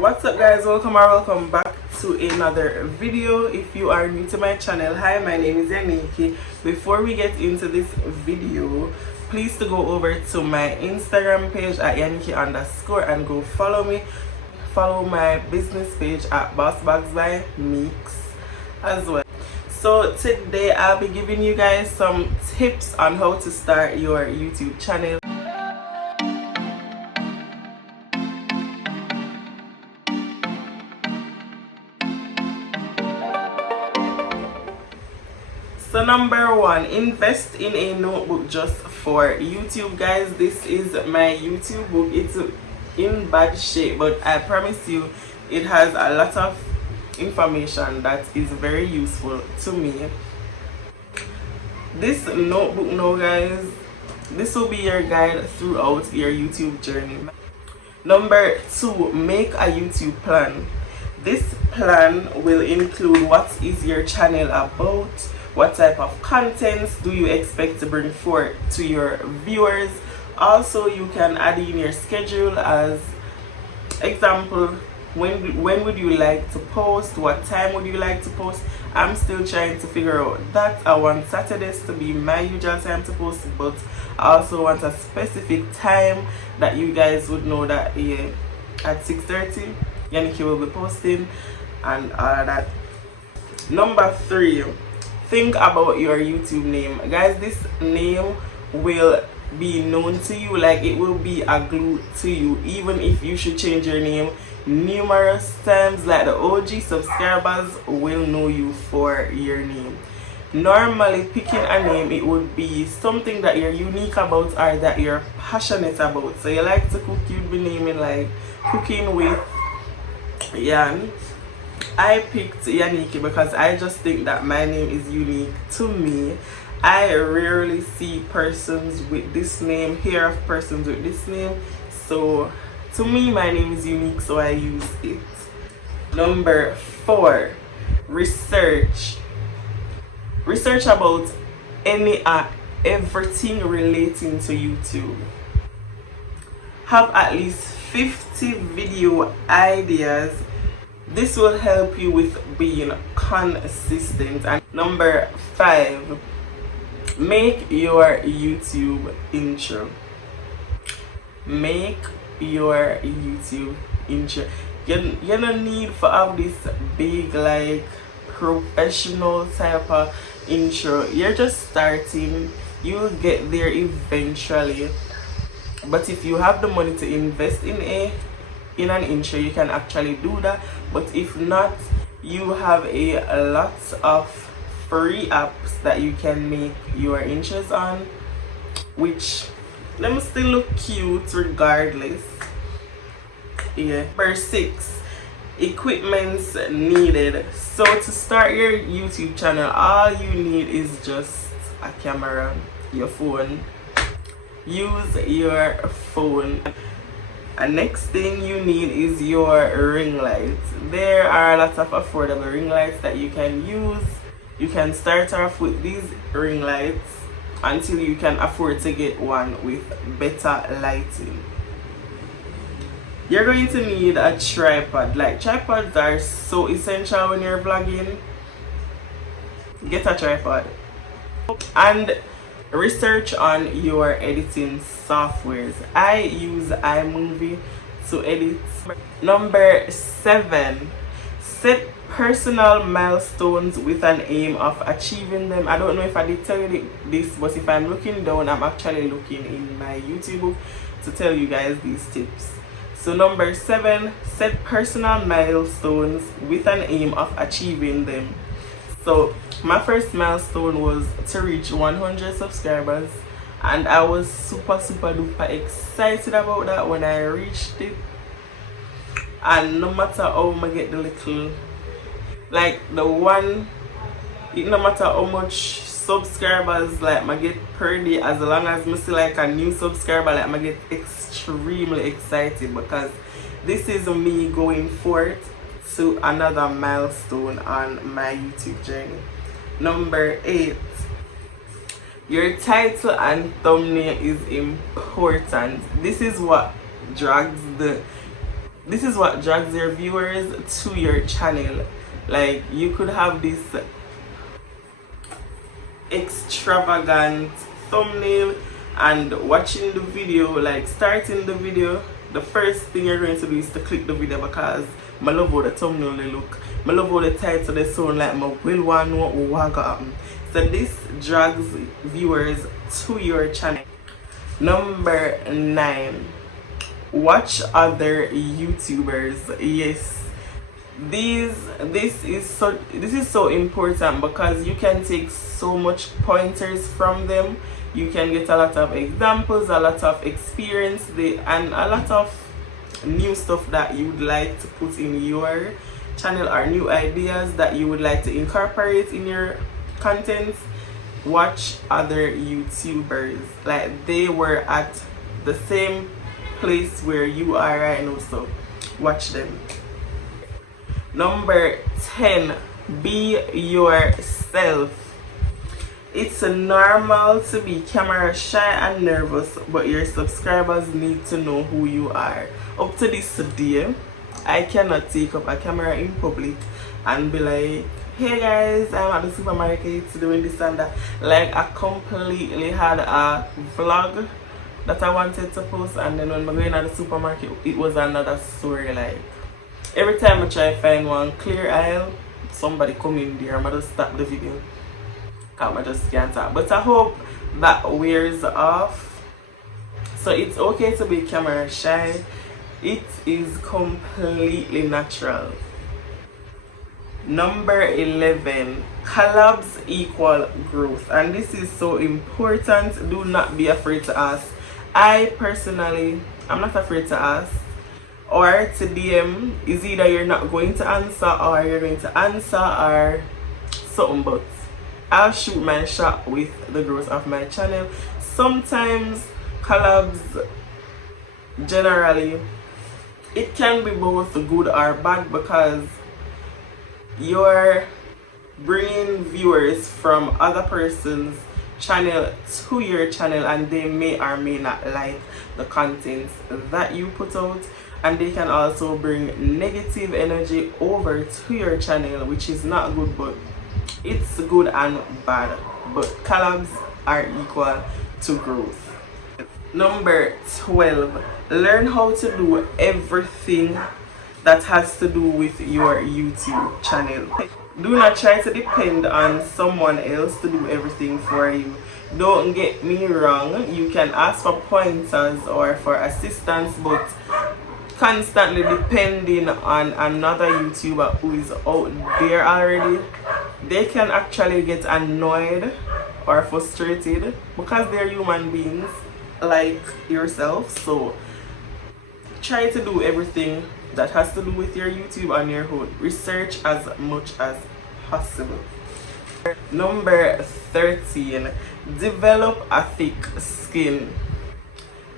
What's up guys, welcome back to another video. If you are new to my channel, hi, my name is Yanieki. Before we get into this video, please to go over to my Instagram page at Yanieki_ and go follow me. Follow my business page at Boss Bags by Meeks as well. So today I'll be giving you guys some tips on how to start your YouTube channel. So number one, invest in a notebook just for YouTube. Guys, this is my YouTube book. It's in bad shape, but I promise you it has a lot of information that is very useful to me. This notebook now, guys, this will be your guide throughout your YouTube journey. Number two, make a YouTube plan. This plan will include what is your channel about, what type of contents do you expect to bring forth to your viewers. Also, you can add in your schedule, as example, when would you like to post, what time would you like to post. I'm still trying to figure out that. I want Saturdays to be my usual time to post, but I also want a specific time that you guys would know that at 6:30 Yanieki will be posting and all of that. Number three, think about your YouTube name. Guys, this name will be known to you, like it will be a glue to you, even if you should change your name numerous times. Like the OG subscribers will know you for your name. Normally picking a name, it would be something that you're unique about or that you're passionate about. So you like to cook, you'd be naming like Cooking with Yan. I picked Yanieki because I just think that my name is unique to me. I rarely see persons with this name, hear of persons with this name, so to me my name is unique, so I use it. Number four, research about everything relating to YouTube. Have at least 50 video ideas. This will help you with being consistent. And number five, make your YouTube intro. Make your YouTube intro. You don't need for have this big like professional type of intro. You're just starting, you'll get there eventually. But if you have the money to invest in an intro, you can actually do that. But if not, you have a lot of free apps that you can make your intros on, which them still look cute regardless. Number six, equipments needed. So to start your YouTube channel, all you need is just a camera, your phone. Use your phone. And next thing you need is your ring lights. There are a lot of affordable ring lights that you can use. You can start off with these ring lights until you can afford to get one with better lighting. You're going to need a tripod. Like, tripods are so essential when you're vlogging. Get a tripod. And research on your editing softwares. I use iMovie to edit. Number seven, set personal milestones with an aim of achieving them. I don't know if I did tell you this, but if I'm looking down, I'm actually looking in my YouTube book to tell you guys these tips. So number seven, set personal milestones with an aim of achieving them. So my first milestone was to reach 100 subscribers, and I was super duper excited about that when I reached it. And no matter how I get the little, like the one, no matter how much subscribers like I get per day, as long as I see like a new subscriber, like I get extremely excited, because this is me going forth to another milestone on my YouTube journey. Number eight, your title and thumbnail is important. This is what drags the this is what drags your viewers to your channel. Like, you could have this extravagant thumbnail, and watching the video, like starting the video, the first thing you're going to do is to click the video because I love how the thumbnail they look. I love how the title they sound like I will want to know what got happen. So this drags viewers to your channel. Number 9, watch other YouTubers. Yes, this is so important because you can take so much pointers from them. You can get a lot of examples, a lot of experience, and a lot of new stuff that you would like to put in your channel, or new ideas that you would like to incorporate in your content. Watch other YouTubers, like they were at the same place where you are right now, so watch them. Number 10, be yourself. It's normal to be camera shy and nervous, but your subscribers need to know who you are. Up to this day, I cannot take up a camera in public and be like, hey guys, I'm at the supermarket doing this and that. Like, I completely had a vlog that I wanted to post, and then when I went to the supermarket, it was another story. Like, every time I try to find one clear aisle, somebody come in there, I'm gonna stop the video. I just can't talk. But I hope that wears off. So it's okay to be camera shy. It is completely natural. Number 11, collabs equal growth, and this is so important. Do not be afraid to ask. I personally, I'm not afraid to ask or to DM. Is either you're not going to answer or you're going to answer or something, but I'll shoot my shot with the growth of my channel. Sometimes collabs, generally, it can be both good or bad because you're bringing viewers from other person's channel to your channel, and they may or may not like the content that you put out, and they can also bring negative energy over to your channel, which is not good, but it's good and bad. But collabs are equal to growth. Number 12, learn how to do everything that has to do with your YouTube channel. Do not try to depend on someone else to do everything for you. Don't get me wrong, you can ask for pointers or for assistance, but constantly depending on another YouTuber who is out there already, they can actually get annoyed or frustrated because they're human beings like yourself. So try to do everything that has to do with your YouTube on your own. Research as much as possible. Number 13, develop a thick skin.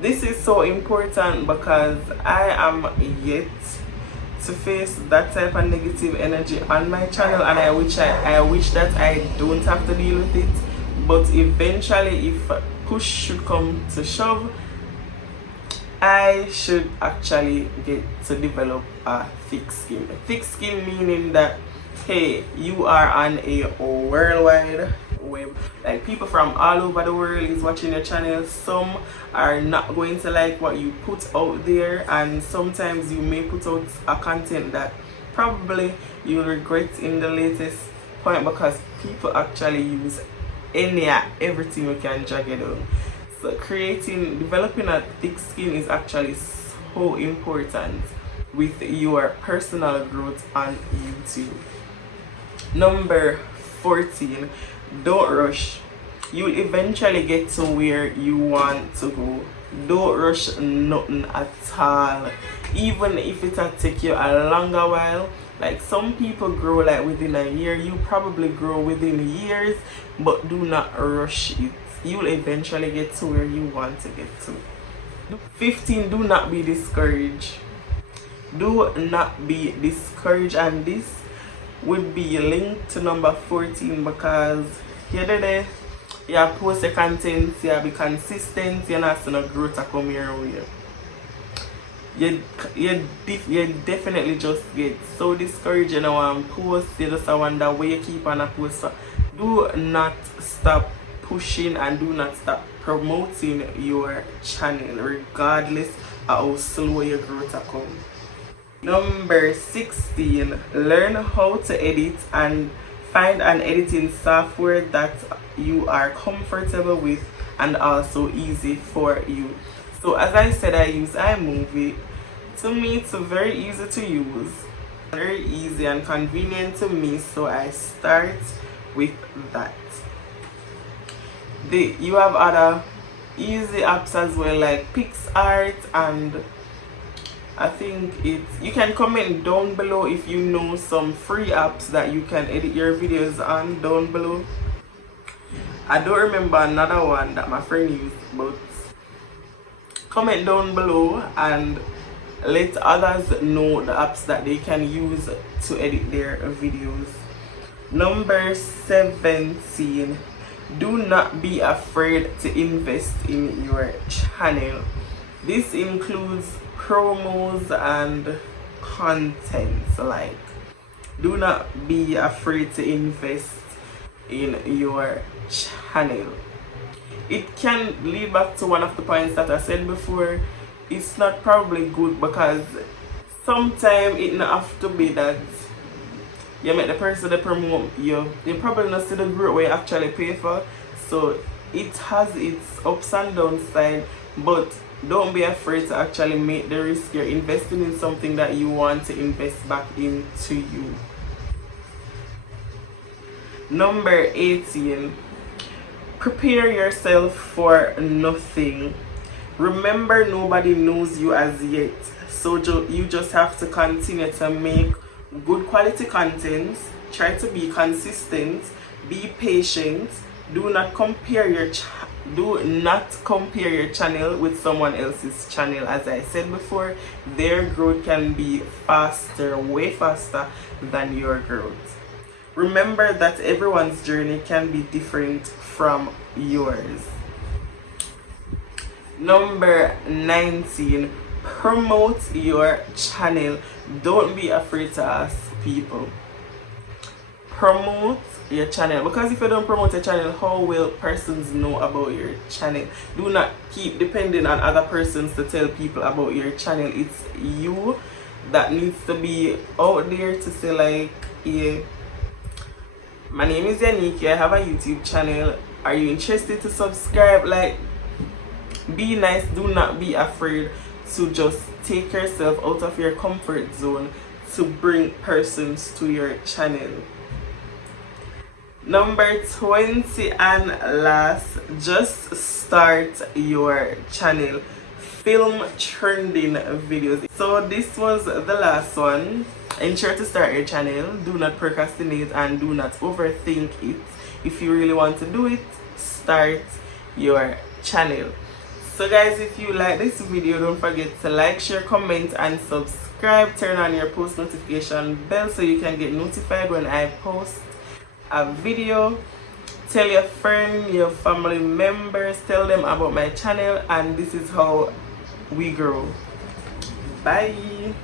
This is so important because I am yet to face that type of negative energy on my channel, and I wish that I don't have to deal with it. But eventually, if push should come to shove, I should actually get to develop a thick skin. A thick skin meaning that, hey, you are on a worldwide web, like people from all over the world is watching your channel. Some are not going to like what you put out there, and sometimes you may put out a content that probably you'll regret in the latest point because people actually use everything you can drag it on. So developing a thick skin is actually so important with your personal growth on YouTube. Number 14, don't rush. You'll eventually get to where you want to go. Don't rush nothing at all. Even if it'll take you a longer while. Like, some people grow like within a year. You probably grow within years, but do not rush it. You'll eventually get to where you want to get to. 15, do not be discouraged. Do not be discouraged, and this would be linked to number 14 because here you post the content, you be consistent, you're not seeing a growth to come your way. you definitely just get so discouraged and one post. You just wonder where you keep on a post. So do not stop pushing and do not stop promoting your channel regardless of how slow your growth come. Number 16, learn how to edit and find an editing software that you are comfortable with and also easy for you. So as I said, I use iMovie. To me, it's very easy to use, very easy and convenient to me, so I start with that. You have other easy apps as well, like PixArt, and I think you can comment down below if you know some free apps that you can edit your videos on down below. I don't remember another one that my friend used, but comment down below and let others know the apps that they can use to edit their videos. Number 17, do not be afraid to invest in your channel. This includes promos and content. Like, do not be afraid to invest in your channel. It can lead back to one of the points that I said before. It's not probably good because sometimes it not have to be that you make the person that promote you. You probably not see the growth where you actually pay for. So it has its ups and downs side, but don't be afraid to actually make the risk. You're investing in something that you want to invest back into you. Number 18, prepare yourself for nothing. Remember, nobody knows you as yet, so you just have to continue to make good quality content. Try to be consistent, be patient. Do not compare your channel with someone else's channel. As I said before, their growth can be faster, way faster than your growth. Remember that everyone's journey can be different from yours. Number 19, promote your channel. Don't be afraid to ask people. Promote your channel, because if you don't promote your channel, how will persons know about your channel? Do not keep depending on other persons to tell people about your channel. It's you that needs to be out there to say, like, yeah, my name is Yanieki, I have a YouTube channel, are you interested to subscribe? Like, be nice. Do not be afraid to just take yourself out of your comfort zone to bring persons to your channel. Number 20 and last, just start your channel. Film trending videos. So this was the last one. Ensure to start your channel. Do not procrastinate and do not overthink it. If you really want to do it, start your channel. So guys, if you like this video, don't forget to like, share, comment and subscribe. Turn on your post notification bell so you can get notified when I post a video. Tell your friend, your family members, tell them about my channel, and this is how we grow. Bye.